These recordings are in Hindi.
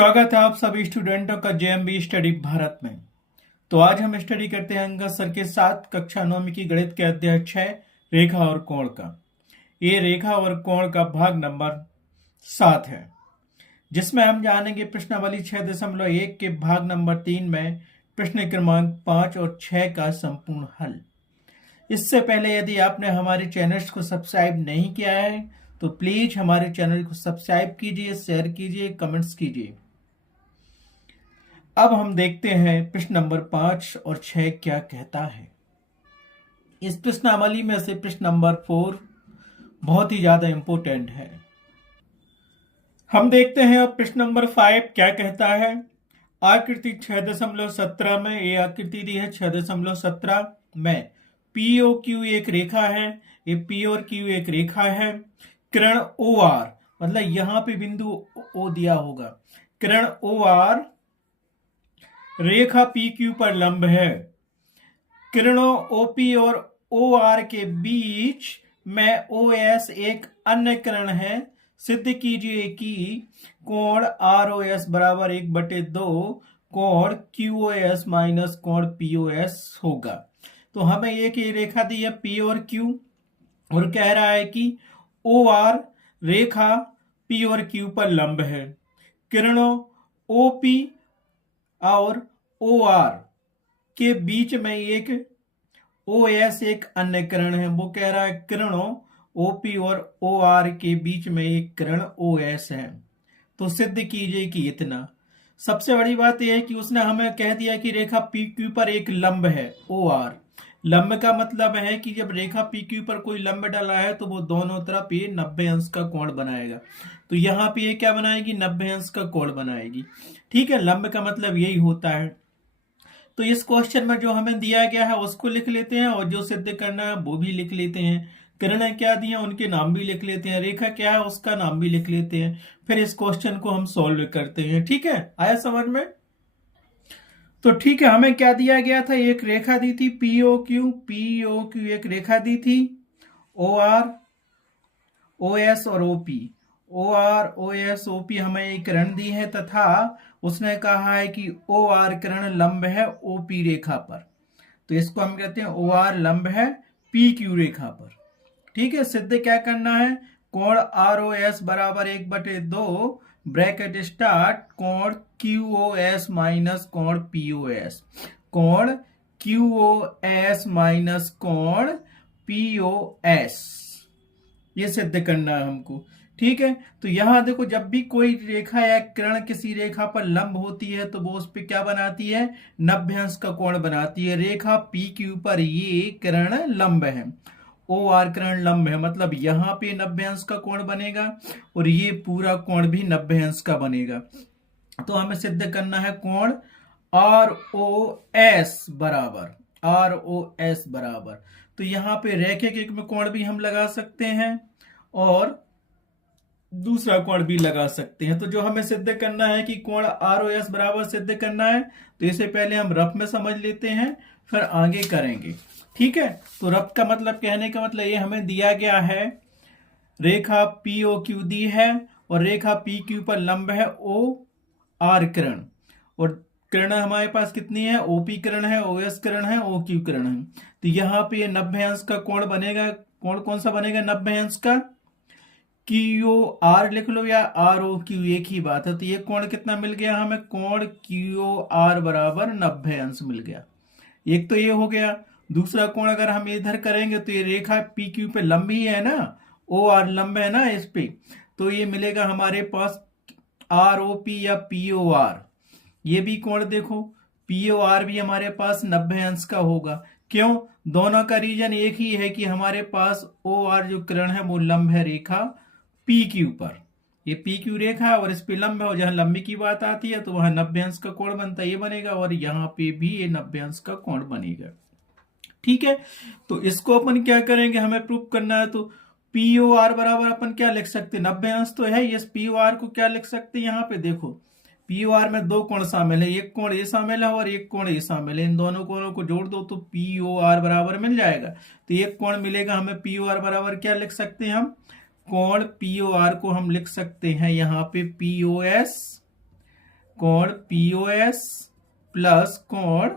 स्वागत है आप सभी स्टूडेंटों का जेएमबी स्टडी भारत में। तो आज हम स्टडी करते हैं अंगद सर के साथ कक्षा 9 की गणित के अध्याय 6 रेखा और कोण का। ये रेखा और कोण का भाग नंबर 7 है, जिसमें हम जानेंगे प्रश्नावली 6.1 के भाग नंबर 3 में प्रश्न क्रमांक 5 और 6 का संपूर्ण हल। इससे पहले यदि आपने हमारे चैनल्स को सब्सक्राइब नहीं किया है तो प्लीज हमारे चैनल को सब्सक्राइब कीजिए, शेयर कीजिए, कमेंट्स कीजिए। अब हम देखते हैं प्रश्न नंबर 5 और 6 क्या कहता है। इस प्रश्नावली में से प्रश्न नंबर 4 बहुत ही ज्यादा इंपॉर्टेंट है। हम देखते हैं अब प्रश्न नंबर 5 क्या कहता है। आकृति 6.17 में ये आकृति दी है 6.17 में पी ओ क्यू एक रेखा है। ये पी और क्यू एक रेखा है। किरण ओ आर, मतलब यहां पे बिंदु ओ दिया होगा। किरण ओ आर रेखा पी क्यू पर लंब है। किरणों ओपी और ओ आर के बीच में ओ एस एक अन्य किरण है। सिद्ध कीजिए कि कोण आर ओ एस बराबर 1/2 कोण क्यू ओ एस माइनस कोण पी ओ एस होगा। तो हमें एक ये रेखा दी है पी और क्यू, और कह रहा है कि ओ आर रेखा पी और क्यू पर लंब है। किरणों ओपी और ओ आर के बीच में एक ओ एस एक अन्य किरण है। वो कह रहा है किरणों ओपी और ओ आर के बीच में एक किरण ओ एस है। तो सिद्ध कीजिए कि इतना। सबसे बड़ी बात यह है कि उसने हमें कह दिया कि रेखा पी क्यू पर एक लंब है ओ आर। लंब का मतलब है कि जब रेखा पी क्यू पर कोई लंब डाला है तो वो दोनों तरफ ये 90 अंश का कोण बनाएगा। तो यहाँ पे ये क्या बनाएगी, 90 अंश का कोण बनाएगी। ठीक है, लंब का मतलब यही होता है। तो इस क्वेश्चन में जो हमें दिया गया है उसको लिख लेते हैं, और जो सिद्ध करना है वो भी लिख लेते हैं। किरणें क्या दी हैं उनके नाम भी लिख लेते हैं, रेखा क्या है उसका नाम भी लिख लेते हैं। फिर इस क्वेश्चन को हम सॉल्व करते हैं। ठीक है, आया समझ में? तो ठीक है, हमें क्या दिया गया था, एक रेखा दी थी पीओ क्यू एक रेखा दी थी। ओ आर ओ एस और OP, O R O S OP हमें एक किरण दी है, तथा उसने कहा है कि ओ आर किरण लंब है ओपी रेखा पर। तो इसको हम कहते हैं ओ आर लंब है पी क्यू रेखा पर। ठीक है, सिद्ध क्या करना है, कोण आर ओ एस बराबर 1/2 ब्रैकेट स्टार्ट कोण क्यू ओ एस माइनस कोण पी ओ एस। कोण क्यू ओ एस माइनस कोण पी ओ एस, ये सिद्ध करना है हमको। ठीक है, तो यहां देखो, जब भी कोई रेखा या किरण किसी रेखा पर लंब होती है तो वो उस पर क्या बनाती है, 90 अंश का कोण बनाती है। रेखा पी क्यू पर ये किरण लंब है, ओ आर किरण लंब है, मतलब यहां पे 90 अंश का कोण बनेगा और ये पूरा कोण भी 90 अंश का बनेगा। तो हमें सिद्ध करना है कोण आर ओ एस बराबर। तो यहां पे रैखिक में कोण भी हम लगा सकते हैं और दूसरा कोण भी लगा सकते हैं। तो जो हमें सिद्ध करना है कि कोण आर ओ एस बराबर सिद्ध करना है, तो इसे पहले हम रफ में समझ लेते हैं, फिर आगे करेंगे। ठीक है, तो रफ का मतलब, कहने का मतलब ये हमें दिया गया है रेखा पी ओ क्यू दी है और रेखा पी क्यू पर लंब है ओ आर किरण, और किरण हमारे पास कितनी है, ओपी किरण है, ओ एस किरण है, ओ क्यू किरण है। तो यहाँ पे 90 अंश का कोण बनेगा। कोण कौन सा बनेगा 90 अंश का, क्यू आर लिख लो या आर ओ क्यू, एक ही बात है। तो ये कोण कितना मिल गया हमें, कोण क्यू आर बराबर 90 अंश मिल गया। एक तो ये हो गया। दूसरा कोण अगर हम इधर करेंगे तो ये रेखा पी क्यू पे लंब ही है ना, ओ आर लंब है ना इस पे, तो ये मिलेगा हमारे पास आर ओ पी या पी ओ आर। ये भी कोण देखो, पी ओ आर भी हमारे पास 90 अंश का होगा। क्यों, दोनों का रीजन एक ही है कि हमारे पास ओ आर जो किरण है वो लंब है रेखा पी क्यू पर। ये पी क्यू रेखा है और इस पे लंब है, और जहां लंबी की बात आती है तो वहां 90 अंश का कोण बनता है, ये बनेगा, और यहाँ पे भी ये 90 अंश का कोण बनेगा। ठीक है, तो इसको अपन क्या करेंगे, हमें प्रूव करना है। तो पी ओ आर बराबर अपन क्या लिख सकते हैं, 90 अंश तो है, इस पी ओ आर को क्या लिख सकते हैं, यहाँ पे देखो पी ओ आर में दो कोण शामिल है, एक कोण ये शामिल है और एक कोण ये शामिल है। इन दोनों कोणों को जोड़ दो तो पी ओ आर बराबर मिल जाएगा। तो एक कोण मिलेगा हमें, पी ओ आर बराबर क्या लिख सकते हैं हम, कोण पी ओ आर को हम लिख सकते हैं यहाँ पे पी ओ एस कोण पीओएस प्लस कोण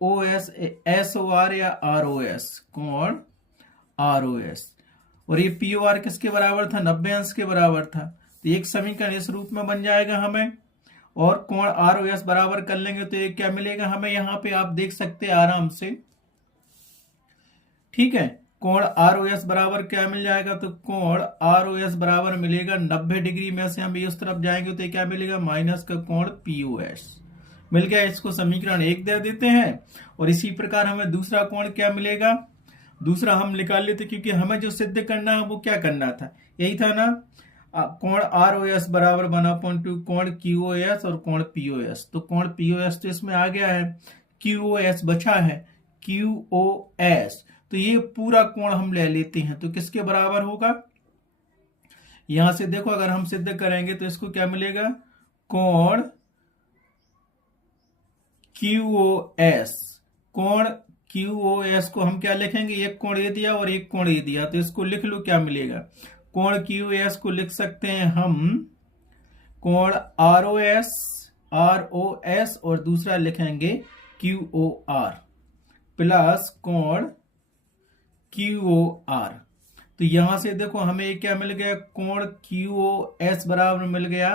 ओएस, एसओआर या आरओएस, कोण आरओएस। और ये पीओआर किसके बराबर था? 90 अंश के बराबर था। तो एक समीकरण इस रूप में बन जाएगा हमें, और कोण आरओएस बराबर कर लेंगे तो ये क्या मिलेगा हमें, यहां पे आप देख सकते हैं आराम से। ठीक है, कोण आरओएस बराबर क्या मिल जाएगा? तो कोण आरओएस बराबर मिलेगा 90 डिग्री में से हम इस तरफ जाएंगे तो क्या मिलेगा? माइनस का कोण पीओएस मिल गया। इसको समीकरण 1 दे देते हैं। और इसी प्रकार हमें दूसरा कोण क्या मिलेगा? दूसरा हम निकाल लेते, क्योंकि हमें जो सिद्ध करना है वो क्या करना था, यही था ना, कोण आरओएस बराबर 1/2 कोण क्यूओएस और कोण पीओएस। तो कोण पीओएस तो इसमें आ गया है, क्यूओएस बचा है, क्यूओएस। तो ये पूरा कोण हम ले लेते हैं, तो किसके बराबर होगा? यहां से देखो, अगर हम सिद्ध करेंगे तो इसको क्या मिलेगा? कोण क्यूओएस। कोण क्यूओएस को हम क्या लिखेंगे? एक कोण ये दिया और एक कोण ये दिया, तो इसको लिख लो, क्या मिलेगा? कोण क्यूओएस को लिख सकते हैं हम कोण आरओएस, आरओएस, और दूसरा लिखेंगे क्यूओआर प्लस कोण क्यूओआर। तो यहां से देखो हमें क्या मिल गया? कोण क्यूओएस बराबर मिल गया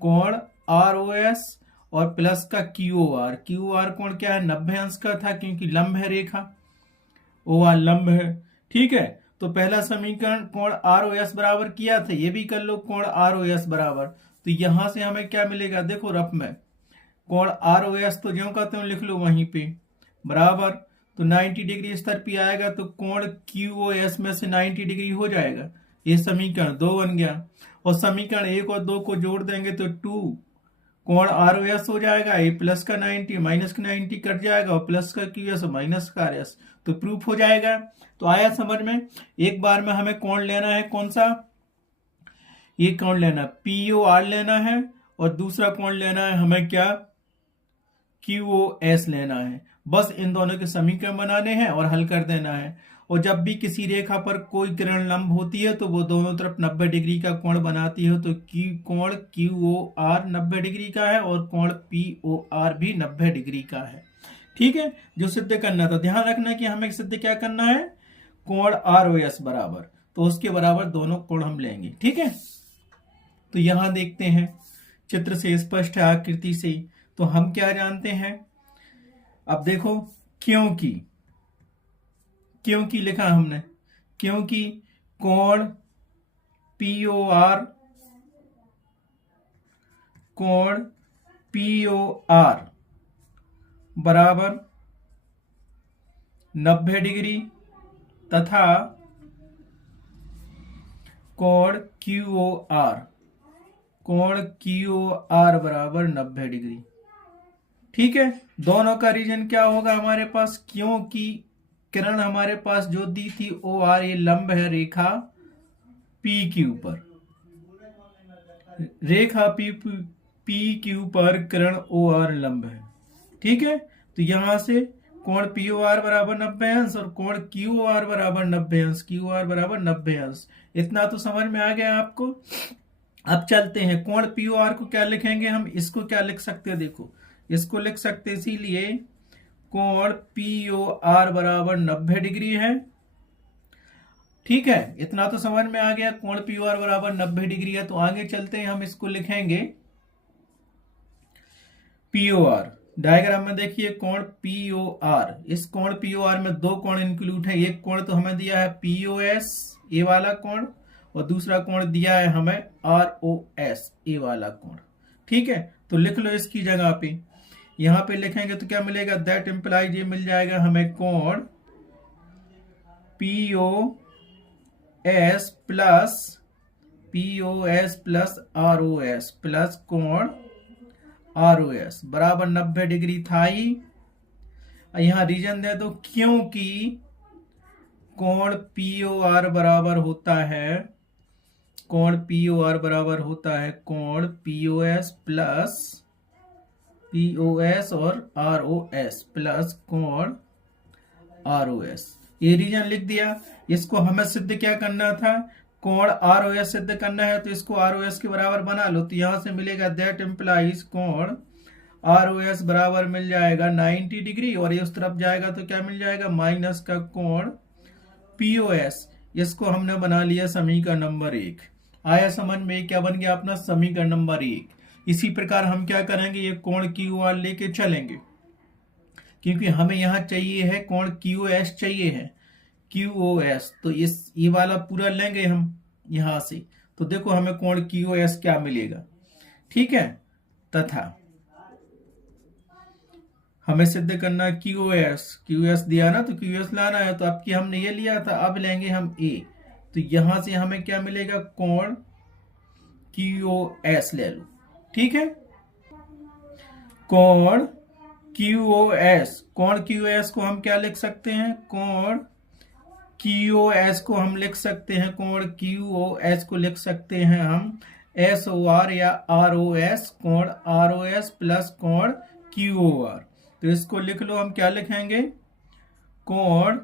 कोण आरओएस और प्लस का क्यूओआर। क्यूओआर कोण क्या है? 90 अंश का था, क्योंकि लंब है रेखा, ओआर लंब है। ठीक है, तो पहला समीकरण कोण आरओएस बराबर किया था, ये भी कर लो, कोण आरओएस बराबर। तो यहां से हमें क्या मिलेगा? देखो रफ में, कोण आरओएस तो ज्यों का त्यों लिख लो वहीं पे, बराबर। तो 90 डिग्री इस तरफ भी आएगा, तो कोण क्यूओएस में से 90 डिग्री हो जाएगा। ये समीकरण 2 बन गया। और समीकरण 1 और 2 को जोड़ देंगे तो 2 कोण आरओएस हो जाएगा, ए प्लस का 90 माइनस का 90 कट जाएगा, और प्लस का क्यूएस माइनस का आरएस, तो प्रूफ हो जाएगा। तो आया समझ में? एक बार में हमें कोण लेना है, कौन सा? ये कोण लेना, पीओआर लेना है, और दूसरा कोण लेना है हमें क्या? क्यूओएस लेना है। बस इन दोनों के समीकरण बनाने हैं और हल कर देना है। और जब भी किसी रेखा पर कोई किरण लंब होती है तो वो दोनों तरफ 90 डिग्री का कोण बनाती है। तो कोण क्यूओआर 90 डिग्री का है और कोण पीओआर भी 90 डिग्री का है। ठीक है, जो सिद्ध करना था, ध्यान रखना कि हमें सिद्ध क्या करना है? कोण आरओएस बराबर, तो उसके बराबर दोनों कोण हम लेंगे। ठीक है, तो यहां देखते हैं, चित्र से स्पष्ट है, आकृति से, तो हम क्या जानते हैं? अब देखो, क्योंकि लिखा हमने, क्योंकि कोण पीओआर बराबर 90 डिग्री तथा कोण क्यूओआर बराबर 90 डिग्री। ठीक है, दोनों का रीजन क्या होगा हमारे पास? क्योंकि किरण हमारे पास जो दी थी ओ आर, ये लंब है रेखा पी क्यू पर, रेखा पी क्यू पर किरण ओ आर लंब है। ठीक है, तो यहां से कोण पीओ आर बराबर 90 अंश और कोण क्यू आर बराबर 90 अंश, क्यू आर बराबर 90 अंश। इतना तो समझ में आ गया आपको। अब चलते हैं, कोण पीओ आर को क्या लिखेंगे हम? इसको क्या लिख सकते हैं? देखो, इसको लिख सकते हैं, इसीलिए कोण पीओ आर बराबर 90 डिग्री है। ठीक है, इतना तो समझ में आ गया, कोण पीओ आर बराबर 90 डिग्री है। तो आगे चलते हैं, हम इसको लिखेंगे पीओ आर। डायग्राम में देखिए, कोण पीओ आर, इस कोण पीओ आर में दो कोण इंक्लूड है। एक कोण तो हमें दिया है पीओएस, ए वाला कोण, और दूसरा कोण दिया है हमें आरओएस, ए वाला कोण। ठीक है, तो लिख लो इसकी जगह पे, यहां पे लिखेंगे तो क्या मिलेगा? दैट इंप्लाइज, ये मिल जाएगा हमें कोण पीओएस प्लस आरओएस प्लस कोण आरओएस बराबर 90 डिग्री था ही। यहां रीजन दे दो, क्योंकि कोण पीओआर बराबर होता है, कोण पीओआर बराबर होता है कोण पीओएस और आरओएस प्लस कोण आरओएस। ये रीजन लिख दिया। इसको हमें सिद्ध क्या करना था? कोण आर ओ एस सिद्ध करना है तो इसको आर ओ एस के बराबर बना लो, तो यहां से मिलेगा दैट इम्प्लाइज कोण आर ओ एस बराबर मिल जाएगा 90 डिग्री, और ये उस तरफ जाएगा तो क्या मिल जाएगा माइनस का कोण पी ओ एस। इसको हमने बना लिया समीकरण नंबर 1। आया समझ में? क्या बन गया अपना समीकरण नंबर 1। इसी प्रकार हम क्या करेंगे, ये कोण क्यू आर लेके चलेंगे, क्योंकि हमें यहाँ चाहिए है कोण क्यू एस चाहिए है, क्यू ओ एस। तो इस ये वाला पूरा लेंगे हम यहां से, तो देखो हमें कोण क्यू एस क्या मिलेगा। ठीक है, तथा हमें सिद्ध करना क्यू एस दिया ना, तो क्यू एस लाना है, तो अब की हमने ये लिया था, अब लेंगे हम ए, तो यहां से हमें क्या मिलेगा कोण क्यू एस ले लो। ठीक है, कोण क्यू एस, कोण क्यू एस को हम क्या लिख सकते हैं, कोण क्यू एस को हम लिख सकते हैं, कोण क्यू एस को लिख सकते हैं हम एस ओ आर या आर ओ एस, कोण आर ओ एस प्लस कोण क्यू ओ आर। तो इसको लिख लो, हम क्या लिखेंगे, कोण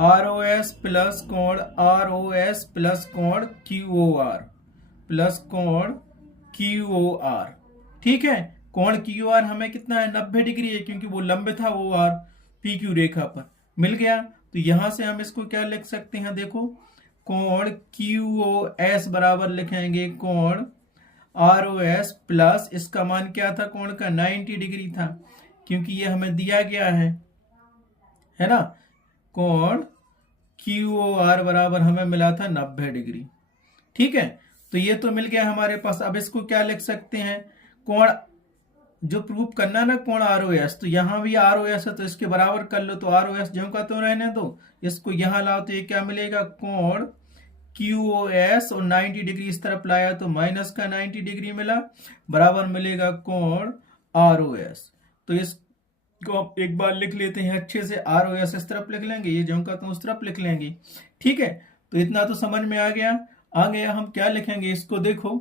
आर ओ एस प्लस कोण आर ओ एस प्लस कोण क्यू ओ आर प्लस कोण क्यू ओ आर। ठीक है, कोण क्यू आर हमें कितना है 90 डिग्री है, क्योंकि वो लंबे था वो आर पी क्यू रेखा पर मिल गया। तो यहां से हम इसको क्या लिख सकते हैं, देखो कोण क्यू ओ एस बराबर लिखेंगे कोण आर ओ एस प्लस इसका मान क्या था कोण का 90 डिग्री था, क्योंकि ये हमें दिया गया है ना, कोण क्यू ओ आर बराबर हमें मिला था 90 डिग्री। ठीक है, तो ये तो मिल गया हमारे पास। अब इसको क्या लिख सकते हैं, कोण जो प्रूफ करना है ना कोण आर ओ एस, तो यहां भी आर ओ एस है तो इसके बराबर कर लो, तो आर ओ एस जो का तो रहने दो, इसको यहां लाओ तो ये क्या मिलेगा कोण क्यू ओ एस, और 90 डिग्री इस तरफ लाया तो माइनस का 90 डिग्री मिला, बराबर मिलेगा कोण आर ओ एस। तो इसको आप एक बार लिख लेते हैं अच्छे से, आर ओ एस इस तरफ लिख लेंगे, ये जो का तो उस तरफ लिख लेंगे। ठीक है, तो इतना तो समझ में आ गया। आगे हम क्या लिखेंगे इसको देखो,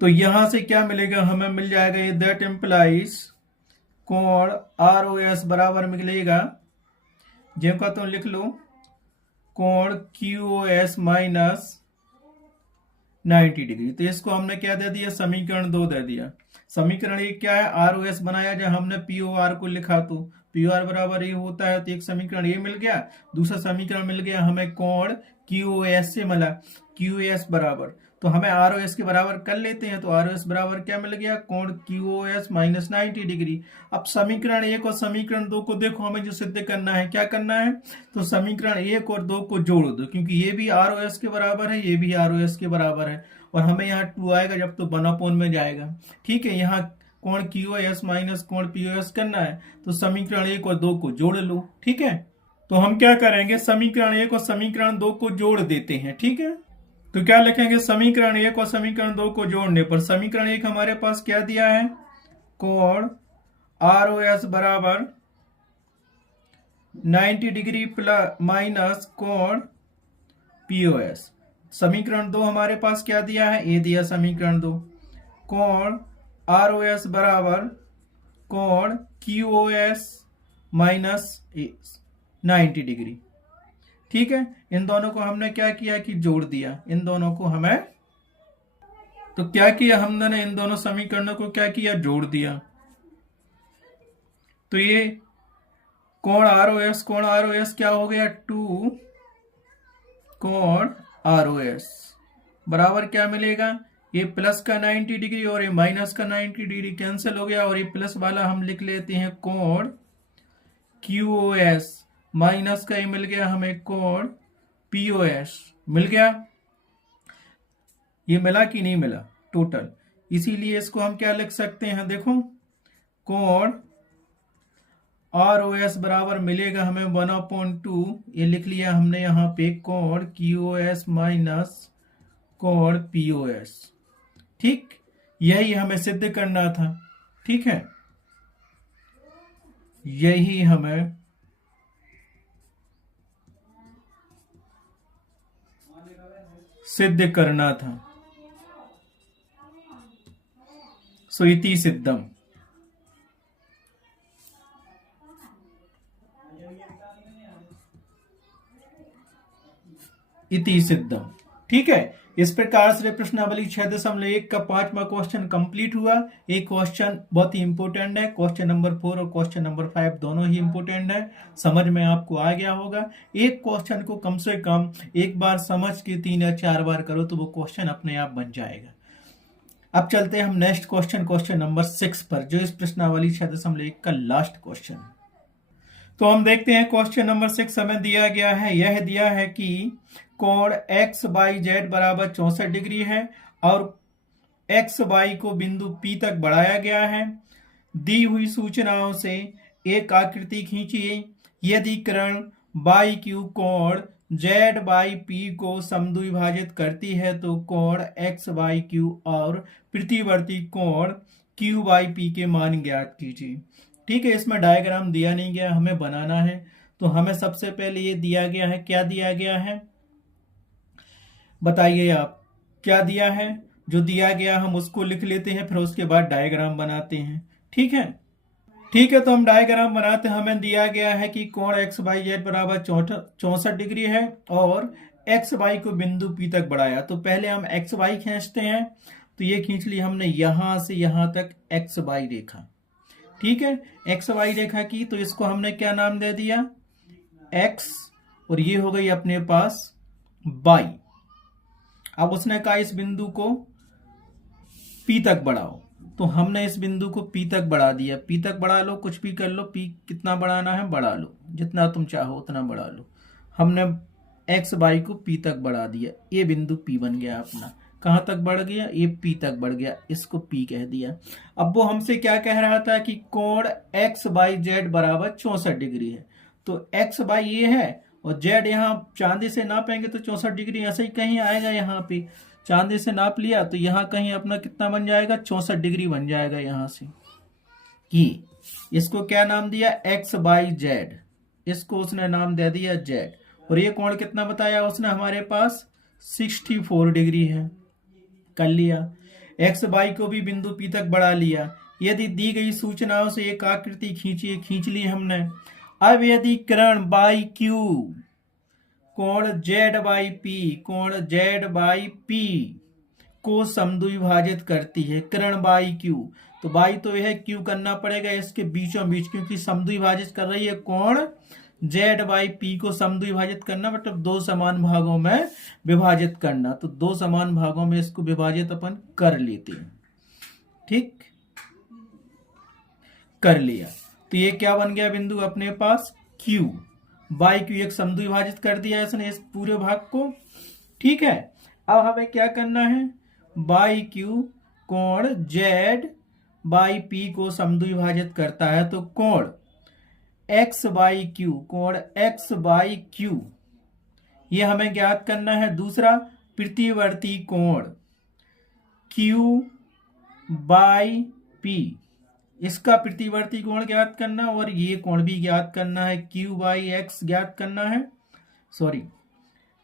तो यहां से क्या मिलेगा, हमें मिल जाएगा ये दैट इम्प्लाइज कोण आर ओ एस बराबर मिलेगा, जो का तो लिख लो कोण Q O S minus 90 degree. तो इसको हमने क्या दे दिया, समीकरण 2 दे दिया। समीकरण 1 क्या है, आर ओ एस बनाया, जब हमने पी ओ आर को लिखा तो पी ओ आर बराबर ये होता है, तो एक समीकरण ये मिल गया। दूसरा समीकरण मिल गया हमें कोण क्यू ओ एस से मिला, क्यू एस बराबर, तो हमें आर ओ एस के बराबर कर लेते हैं, तो आर ओ एस बराबर क्या मिल गया, कोण Q O S minus 90 degree. अब समीकरण 1 और समीकरण 2 को देखो, हमें जो सिद्ध करना है, क्या करना है, तो समीकरण 1 और 2 को जोड़ दो, क्योंकि ये भी आर ओ एस के बराबर है, ये भी आर ओ एस के बराबर है, और हमें यहाँ 2 आएगा जब तो 1/, में जाएगा। ठीक है, यहाँ कोण क्यू ओ एस माइनस कोण पी ओ एस करना है, तो समीकरण 1 और 2 को जोड़ लो। ठीक है, तो हम क्या करेंगे, समीकरण 1 और समीकरण 2 को जोड़ देते हैं। ठीक है, तो क्या लिखेंगे, समीकरण 1 और समीकरण 2 को जोड़ने पर समीकरण 1 हमारे पास क्या दिया है, कोण आर ओ एस बराबर 90 डिग्री प्लस माइनस कोण पी ओ एस। समीकरण 2 हमारे पास क्या दिया है, ये दिया समीकरण 2, कोण आर ओ एस बराबर कोण Q O S minus 90 degree. ठीक है, इन दोनों को हमने क्या किया कि जोड़ दिया, इन दोनों को हमें, तो क्या किया हमने, इन दोनों समीकरणों को क्या किया, जोड़ दिया। तो ये कोण आर ओ एस क्या हो गया, 2 कोण आर ओ एस बराबर क्या मिलेगा, ये प्लस का 90 डिग्री और ये माइनस का 90 डिग्री कैंसिल हो गया, और ये प्लस वाला हम लिख लेते हैं कोण क्यू ओ एस, माइनस का ये मिल गया हमें कोण पी ओ एस मिल गया। ये मिला कि नहीं मिला टोटल, इसीलिए इसको हम क्या लिख सकते हैं, देखो कोण आर ओ एस बराबर मिलेगा हमें 1/2, ये लिख लिया हमने यहाँ पे, कोण क्यू ओ एस माइनस कोण पी ओ एस। ठीक, यही हमें सिद्ध करना था। ठीक है, यही हमें सिद्ध करना था। सो इति सिद्धम। इति सिद्धम। ठीक है, इस प्रकार से प्रश्नावली 6.1 का 5वां क्वेश्चन कंप्लीट हुआ। एक क्वेश्चन बहुत ही इंपोर्टेंट है, क्वेश्चन नंबर 4 और क्वेश्चन नंबर 5 दोनों ही इंपोर्टेंट है, समझ में आपको आ गया होगा। एक क्वेश्चन को कम से कम एक बार समझ के 3 या 4 बार करो तो वो क्वेश्चन अपने आप बन जाएगा। अब चलते हैं हम नेक्स्ट क्वेश्चन, क्वेश्चन नंबर 6 पर, जो इस प्रश्नावली 6.1 का लास्ट क्वेश्चन है। तो हम देखते हैं क्वेश्चन नंबर 6 हमें दिया गया है, यह दिया है कि कोण एक्स बाई जेड बराबर 64 डिग्री है और एक्स बाई को बिंदु P तक बढ़ाया गया है। दी हुई सूचनाओं से एक आकृति खींचिए। यदि कर्ण बाई क्यू कोण जेड बाई पी को समद्विभाजित करती है तो कोण एक्स बाई क्यू और प्रतिवर्ती कोण क्यू बाई पी के मान ज्ञात कीजिए। ठीक है, इसमें डायग्राम दिया नहीं गया, हमें बनाना है। तो हमें सबसे पहले ये दिया गया है, क्या दिया गया है बताइए आप, क्या दिया है? जो दिया गया हम उसको लिख लेते हैं, फिर उसके बाद डायग्राम बनाते हैं। ठीक है, ठीक है, तो हम डायग्राम बनाते हैं। हमें दिया गया है कि कोण एक्स बाई जेड बराबर 64 डिग्री है और एक्स बाई को बिंदु P तक बढ़ाया। तो पहले हम एक्स बाई खींचते हैं। तो ये खींच ली हमने यहां से यहां तक एक्स बाई रेखा। ठीक है, एक्स वाई रेखा की, तो इसको हमने क्या नाम दे दिया, एक्स, और ये हो गई अपने पास बाई। अब उसने कहा इस बिंदु को P तक बढ़ाओ, तो हमने इस बिंदु को P तक बढ़ा दिया। P तक बढ़ा लो, कुछ भी कर लो, P कितना बढ़ाना है बढ़ा लो, जितना तुम चाहो उतना बढ़ा लो। हमने एक्स बाई को P तक बढ़ा दिया, ये बिंदु P बन गया अपना। कहाँ तक बढ़ गया, ये P तक बढ़ गया, इसको P कह दिया। अब वो हमसे क्या कह रहा था कि कोण x बाई जेड बराबर 64 डिग्री है। तो x बाई ये है और z यहाँ चांदी से नापेंगे तो 64 डिग्री ऐसे ही कहीं आएगा। यहाँ पे चांदी से नाप लिया तो यहाँ कहीं अपना कितना बन जाएगा, 64 डिग्री बन जाएगा यहाँ से। कि इसको क्या नाम दिया, x बाई जेड, इसको उसने नाम दे दिया z। और ये कोण कितना बताया उसने हमारे पास, 64 डिग्री है। कर लिया, एक्स बाई को भी बिंदु P तक बढ़ा लिया। यदि दी गई सूचनाओं से एक आकृति खींचिए, खींच ली हमने। अब यदि कर्ण बाई क्यू कोण जेड बाई पी, कोण जेड बाई पी को समद्विभाजित करती है, कर्ण बाई क्यू, तो बाई तो यह क्यू करना पड़ेगा इसके बीचों बीच, क्योंकि समद्विभाजित कर रही है कोण जेड बाई पी को समद्विभाजित करना, मतलब दो समान भागों में विभाजित करना। तो दो समान भागों में इसको विभाजित अपन कर लेते हैं। ठीक, कर लिया, तो ये क्या बन गया बिंदु अपने पास, Q बाई क्यू, एक समद्विभाजित कर दिया इसने इस पूरे भाग को। ठीक है, अब हमें क्या करना है, बाई क्यू कोण जेड बाई पी को समद्विभाजित करता है, तो कोण एक्स बाई क्यू, कोण एक्स बाई क्यू ये हमें ज्ञात करना है। दूसरा प्रतिवर्ती कोण क्यू बाई पी, इसका प्रतिवर्ती कोण ज्ञात करना, और ये कोण भी ज्ञात करना है, क्यू बाई एक्स ज्ञात करना है। सॉरी,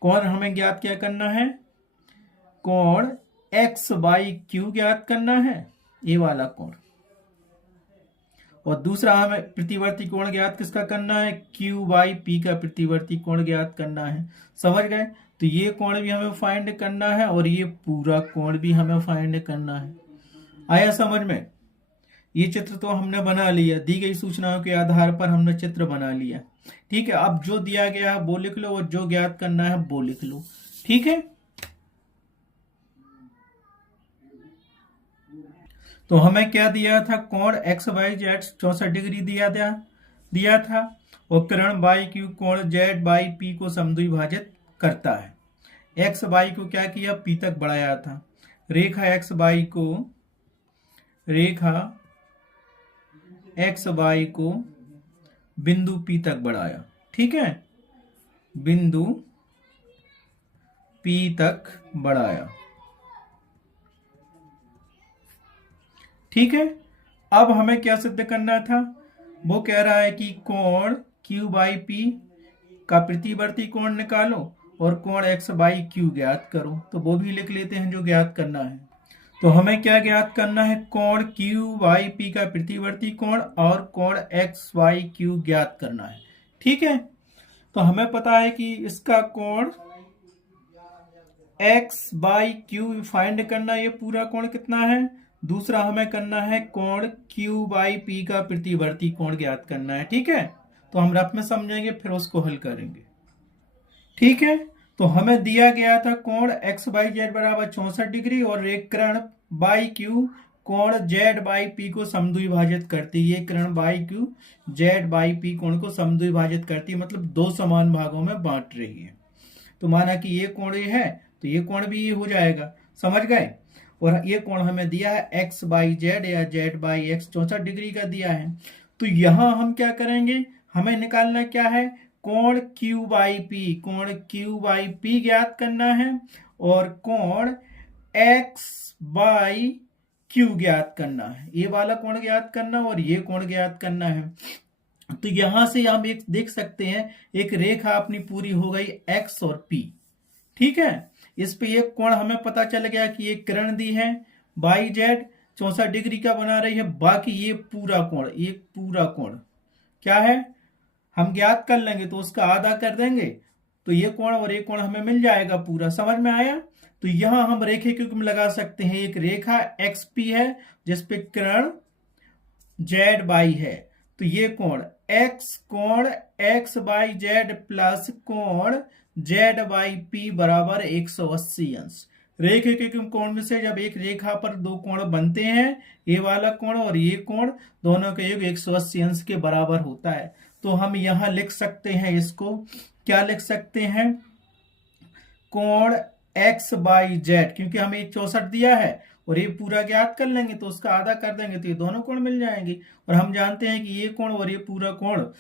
कोण हमें ज्ञात क्या करना है, कोण एक्स बाई क्यू ज्ञात करना है, ये वाला कोण। और दूसरा हमें प्रतिवर्ती कोण ज्ञात किसका करना है, क्यू बाई पी का प्रतिवर्ती कोण ज्ञात करना है। समझ गए? तो ये कोण भी हमें फाइंड करना है और ये पूरा कोण भी हमें फाइंड करना है। आया समझ में? ये चित्र तो हमने बना लिया, दी गई सूचनाओं के आधार पर हमने चित्र बना लिया। ठीक है, अब जो दिया गया है वो लिख लो और जो ज्ञात करना है वो लिख लो। ठीक है, तो हमें क्या दिया था, कोण एक्स बाई जेड 64 डिग्री दिया था और कर्ण बाई क्यू कोण जेड बाई पी को समद्विभाजित करता है। एक्स बाई को क्या किया, पी तक बढ़ाया था। रेखा एक्स बाई को बिंदु P तक बढ़ाया। ठीक है, बिंदु P तक बढ़ाया। ठीक है, अब हमें क्या सिद्ध करना था, वो कह रहा है कि कोण Q बाई P का प्रतिवर्ती कोण निकालो और कोण X बाई Q ज्ञात करो। तो वो भी लिख लेते हैं जो ज्ञात करना है। तो हमें क्या ज्ञात करना है, कोण Q बाई P का प्रतिवर्ती कोण और कोण X बाई Q ज्ञात करना है। ठीक है, तो हमें पता है कि इसका कोण एक्स बाई क्यू फाइंड करना, ये पूरा कोण कितना है। दूसरा हमें करना है कोण क्यू बाई पी का प्रतिवर्ती कोण ज्ञात करना है। ठीक है, तो हम रफ में समझेंगे फिर उसको हल करेंगे। ठीक है, तो हमें दिया गया था कोण एक्स बाई जेड बराबर 64 डिग्री और एक किरण बाई क्यू कोण जेड बाई पी को समद्विभाजित करती है। ये किरण B Q Z B P कोण को समद्विभाजित करती है, मतलब दो समान भागों में बांट रही है। तो माना कि ये कोण ये है तो ये कोण भी ये हो जाएगा, समझ गए। और ये कोण हमें दिया है एक्स बाई जेड या जेड बाई एक्स 64 डिग्री का दिया है। तो यहां हम क्या करेंगे, हमें निकालना क्या है, कोण क्यू बाई पी, कोण क्यू बाई पी ज्ञात करना है और कोण एक्स बाई क्यू ज्ञात करना है। ये वाला कोण ज्ञात करना और ये कोण ज्ञात करना है। तो यहां से हम एक देख सकते हैं, एक रेखा अपनी पूरी हो गई एक्स और पी। ठीक है, इस पे एक कोण हमें पता चल गया कि एक किरण दी है बाई जेड 64 डिग्री का बना रही है। बाकी ये पूरा कोण क्या है हम ज्ञात कर लेंगे, तो उसका आधा कर देंगे तो ये कोण और ये कोण हमें मिल जाएगा पूरा। समझ में आया। तो यहां हम रेखे क्यों लगा सकते हैं, एक रेखा एक्स पी है जिसपे किरण जेड बाई है, तो ये कोण एक्स बाई जेड प्लस कोण जेड बाई पी बराबर 180 अंश। रेखे के कोण में से जब एक रेखा पर दो कोण बनते हैं, ये वाला कोण और ये कोण, दोनों का योग 180 अंश के बराबर होता है। तो हम यहां लिख सकते हैं, इसको क्या लिख सकते हैं, कोण एक्स बाई जेड, क्योंकि हमें 64 दिया है और ये पूरा ज्ञात कर लेंगे तो उसका आधा कर देंगे तो ये दोनों कोण मिल जाएंगे। और हम जानते हैं कि ये कोण और ये पूरा कोण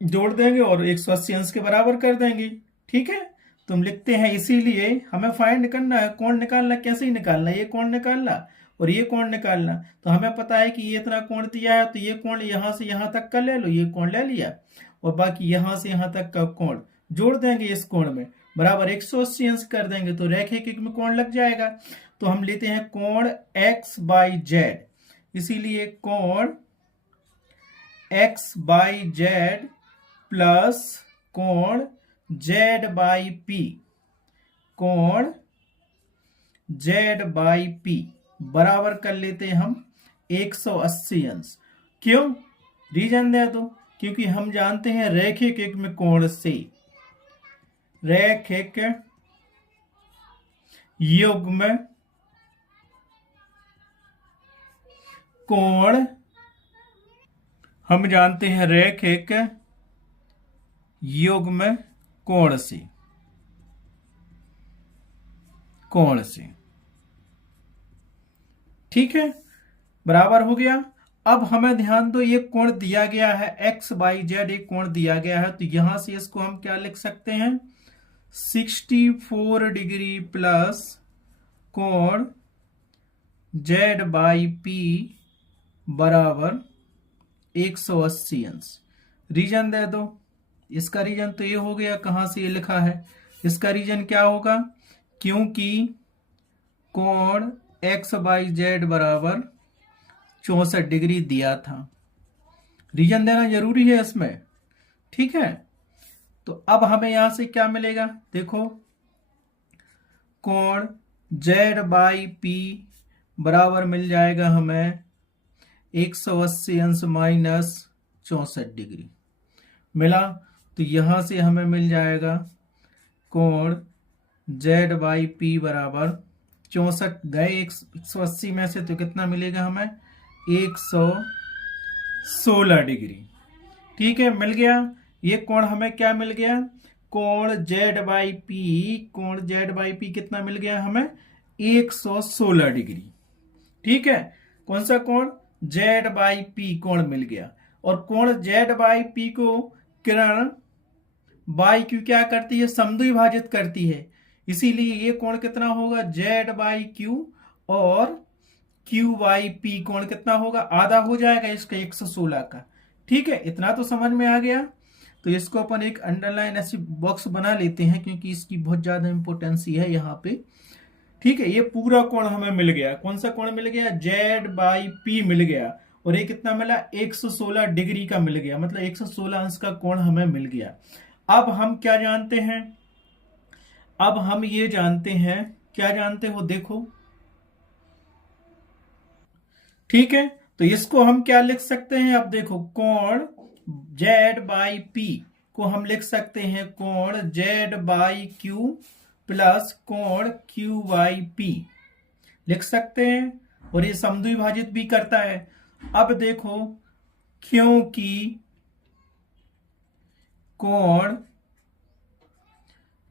जोड़ देंगे और 180 अंश के बराबर कर देंगे। ठीक है, तुम लिखते हैं, इसीलिए हमें फाइंड करना है, कोण निकालना। कैसे ही निकालना, ये कोण निकालना और ये कोण निकालना। तो हमें पता है कि ये इतना कोण दिया है तो ये कोण यहां से यहां तक का ले लो, ये कोण ले लिया और बाकी यहां से यहां तक का कोण जोड़ देंगे इस कोण में, बराबर 180 अंश कर देंगे तो रेखे में कोण लग जाएगा। तो हम लेते हैं कोण एक्स बाई जेड, इसीलिए कोण एक्स बाई जेड प्लस कोण जेड बाई पी, कोण जेड बाई पी बराबर कर लेते हैं हम 180 अंश। क्यों, रीजन दे दो, क्योंकि हम जानते हैं रैखिक में कोण से, रैखिक युग्म कोण, हम जानते हैं रैखिक युग्म कोण से, ठीक है, बराबर हो गया। अब हमें ध्यान दो, ये कोण दिया गया है एक्स बाई जेड, एक कोण दिया गया है, तो यहां से इसको हम क्या लिख सकते हैं, 64 डिग्री प्लस कोण जेड बाई पी बराबर 180 अंश। रीजन दे दो, इसका रीजन तो ये हो गया, कहां से ये लिखा है, इसका रीजन क्या होगा, क्योंकि कोण एक्स बाई जेड बराबर 64 डिग्री दिया था। रीजन देना जरूरी है इसमें। ठीक है, तो अब हमें यहां से क्या मिलेगा, देखो कोण जेड बाई पी बराबर मिल जाएगा हमें 180 अंश माइनस 64 डिग्री मिला। तो यहां से हमें मिल जाएगा कोण जेड बाई पी बराबर 64 गए 180 में से तो कितना मिलेगा हमें, 116 डिग्री। ठीक है, मिल गया। ये कोण हमें क्या मिल गया, कोण जेड बाई पी, कोण जेड बाई पी कितना मिल गया हमें, 116 डिग्री। ठीक है, कौन सा कोण, जेड बाई पी कोण मिल गया। और कोण जेड बाई पी को किरण बाई क्यू क्या करती है, समद्विभाजित करती है, इसीलिए ये कोण कितना होगा, जेड बाई क्यू और क्यू बाई पी कोण कितना होगा, आधा हो जाएगा इसका 116 का। ठीक है, इतना तो समझ में आ गया। तो इसको अपन एक अंडरलाइन ऐसी बॉक्स बना लेते हैं क्योंकि इसकी बहुत ज्यादा इंपोर्टेंसी है यहाँ पे। ठीक है, ये पूरा कोण हमें मिल गया। कौन सा कोण मिल गया, जेड बाई पी मिल गया और ये कितना मिला, 116 डिग्री का मिल गया, मतलब 116 अंश का कोण हमें मिल गया। अब हम क्या जानते हैं, अब हम ये जानते हैं, क्या जानते हो देखो, ठीक है। तो इसको हम क्या लिख सकते हैं, अब देखो कोण Z/P को हम लिख सकते हैं कोण Z/Q प्लस कोण QYP लिख सकते हैं, और ये समद्विभाजित भी करता है। अब देखो, क्योंकि कोण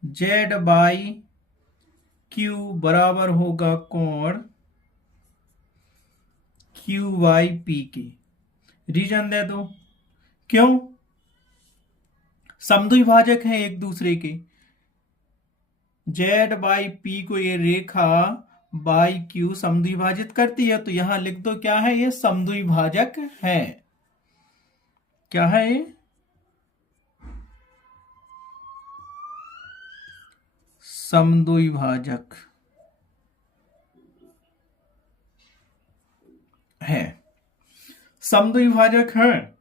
Z/Q बराबर होगा कोण QYP के, रीजन दे दो क्यों, समद्विभाजक हैं एक दूसरे के। Z/P को ये रेखा बाई Q समद्विभाजित करती है, तो यहां लिख दो क्या है, ये समद्विभाजक है। क्या है ये, समद्विभाजक है, समद्विभाजक है।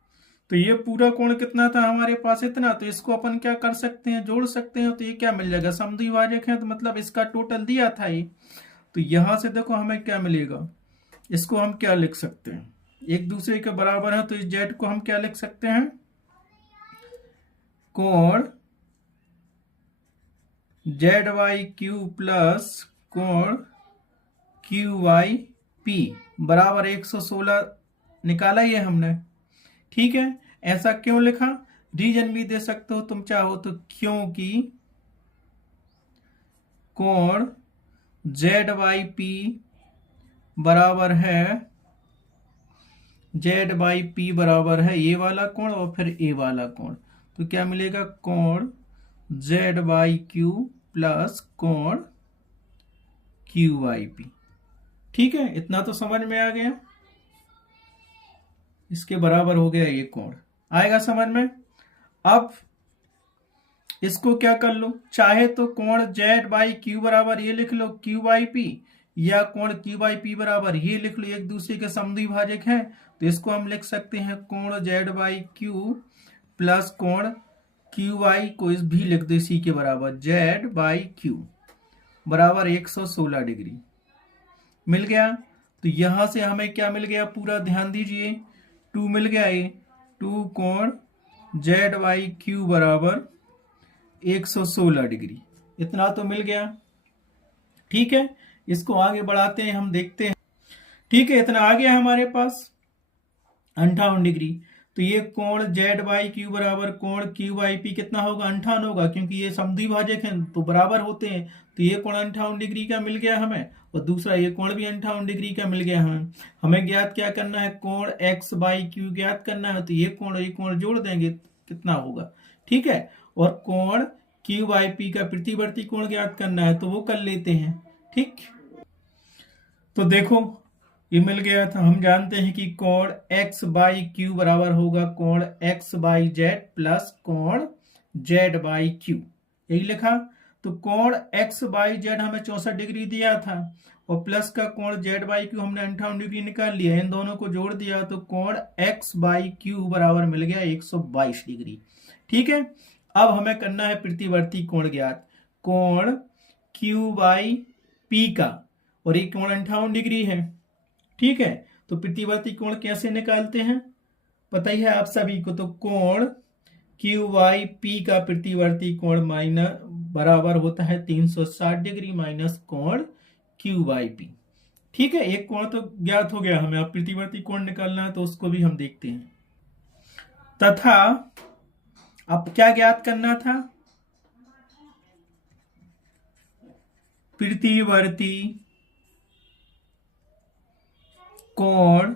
तो ये पूरा कोण कितना था हमारे पास, इतना, तो इसको अपन क्या कर सकते हैं, जोड़ सकते हैं। तो ये क्या मिल जाएगा, समद्विभाजक है तो मतलब इसका टोटल दिया था ये। तो यहां से देखो हमें क्या मिलेगा, इसको हम क्या लिख सकते हैं, एक दूसरे के बराबर है, तो इस जेड को हम क्या लिख सकते हैं, कोण Z/Q प्लस कोण QYP बराबर 116 निकाला ये हमने, ठीक है। ऐसा क्यों लिखा, रीजन भी दे सकते हो तुम चाहो तो, क्योंकि कोण Z/P बराबर है, Z/P बराबर है ये वाला कोण और फिर ए वाला कोण, तो क्या मिलेगा, कोण Z/Q प्लस कोण QYP, ठीक है। इतना तो समझ में आ गया, इसके बराबर हो गया ये कोण, आएगा समझ में। अब इसको क्या कर लो, चाहे तो कोण Z/Q बराबर ये लिख लो QYP, या कोण QYP बराबर ये लिख लो, एक दूसरे के समद्विभाजक हैं, तो इसको हम लिख सकते हैं कोण Z/Q प्लस कोण QY को इस भी लिख दो इसी के बराबर, Z/Q बराबर 116 डिग्री मिल गया। तो यहां से हमें क्या मिल गया, पूरा ध्यान दीजिए, 2 मिल गया, ये 2 कोण Z/Q बराबर 116 डिग्री, इतना तो मिल गया, ठीक है। इसको आगे बढ़ाते हैं, हम देखते हैं, ठीक है। इतना आ गया हमारे पास 58 डिग्री। तो ये कोण Z/Q बराबर कोण QYP कितना होगा, 58 होगा, क्योंकि ये समद्विभाजक हैं तो बराबर होते हैं। तो ये कोण 58 डिग्री का मिल गया हमें, और दूसरा ये कोण भी 58 डिग्री का मिल गया हमें। हमें ज्ञात क्या करना है, कोण X/Q ज्ञात करना है, तो ये कोण जोड़ देंगे, कितना होगा, ठीक है। और कोण QYP का प्रतिवर्ती कोण ज्ञात करना है, तो वो कर लेते हैं, ठीक। तो देखो ये मिल गया था, हम जानते हैं कि कोण X/Q बराबर होगा कोण X/Z प्लस कोण Z/Q, यही लिखा। तो कोण X/Z हमें 64 डिग्री दिया था, और प्लस का कोण Z/Q हमने 58 डिग्री निकाल लिया, इन दोनों को जोड़ दिया तो कोण X/Q बराबर मिल गया 122 डिग्री, ठीक है। अब हमें करना है प्रतिवर्ती कोण ज्ञात, कोण QYP का, और ये कोण 58 डिग्री है, ठीक है। तो प्रतिवर्ती कोण कैसे निकालते हैं, पता ही है आप सभी को। तो कोण QYP का प्रतिवर्ती कोण माइनस बराबर होता है 360 डिग्री माइनस कोण QYP, ठीक है। एक कोण तो ज्ञात हो गया हमें, अब प्रतिवर्ती कोण निकालना है तो उसको भी हम देखते हैं। तथा अब क्या ज्ञात करना था, प्रतिवर्ती कोण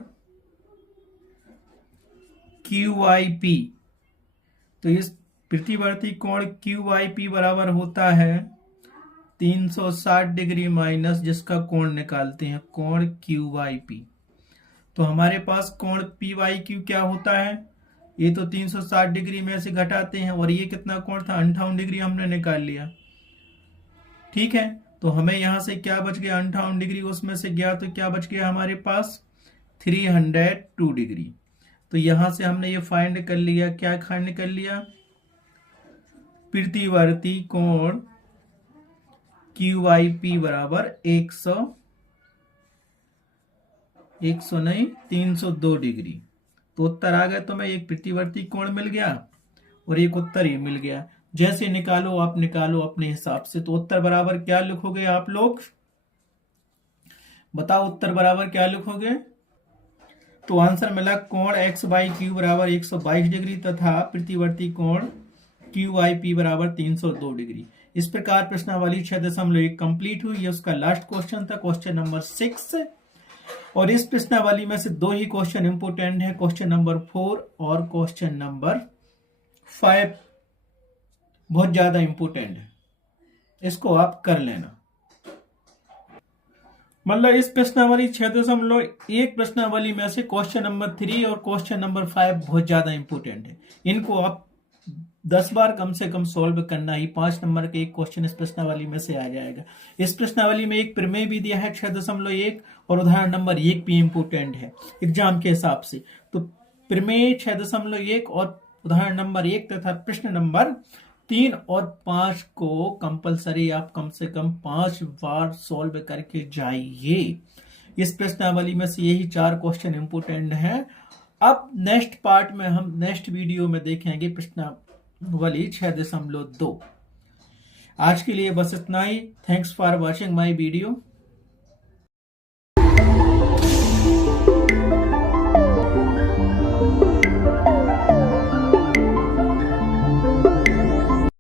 QYP। तो इस प्रतिवर्ती कोण QYP बराबर होता है 360 डिग्री माइनस जिसका कोण निकालते हैं कोण QYP। तो हमारे पास कोण PYQ क्या होता है, ये तो 360 डिग्री में से घटाते हैं, और ये कितना कोण था, 58 डिग्री हमने निकाल लिया, ठीक है। तो हमें यहां से क्या बच गया, 58 डिग्री उसमें से गया, तो क्या बच गया हमारे पास 302 डिग्री। तो यहां से हमने ये फाइंड कर लिया, क्या फाइंड कर लिया, प्रतिवर्ती कोण क्यू आई पी बराबर 100 नहीं 302 डिग्री। तो उत्तर आ गया, तो मैं एक प्रतिवर्ती कोण मिल गया और एक उत्तर ही मिल गया। जैसे निकालो आप निकालो अपने हिसाब से। तो उत्तर बराबर क्या लिखोगे आप लोग, बताओ उत्तर बराबर क्या लिखोगे। तो आंसर मिला कोण एक्स बाई क्यू बराबर 122 डिग्री तथा प्रतिवर्ती कोण क्यू आई पी बराबर 302 डिग्री। इस प्रकार प्रश्नावली 6.1 कंप्लीट हुई। ये उसका लास्ट क्वेश्चन था, क्वेश्चन नंबर 6। और इस प्रश्नावली में से 2 ही क्वेश्चन इंपोर्टेंट है, क्वेश्चन नंबर 4 और क्वेश्चन नंबर 5 बहुत ज्यादा इंपोर्टेंट है, इसको आप कर लेना। मतलब इस प्रश्नावली 6.1 प्रश्नावली में से क्वेश्चन नंबर 3 और क्वेश्चन नंबर 5 बहुत ज्यादा इंपोर्टेंट है। इनको आप 10 बार कम से कम सॉल्व करना ही 5 नंबर के एक क्वेश्चन इस प्रश्नावली में से आ जाएगा। इस प्रश्नावली में एक प्रमेय भी दिया है 6.1 और उदाहरण नंबर 1 भी इंपोर्टेंट है एग्जाम के हिसाब से। तो प्रमेय 6.1 और उदाहरण नंबर 1 तथा प्रश्न नंबर 3 और 5 को कंपलसरी आप कम से कम 5 बार सॉल्व करके जाइए। इस प्रश्नावली में से यही 4 क्वेश्चन इंपोर्टेंट है। अब नेक्स्ट पार्ट में हम नेक्स्ट वीडियो में देखेंगे प्रश्नावली 6.2। आज के लिए बस इतना ही। Thanks for watching my video.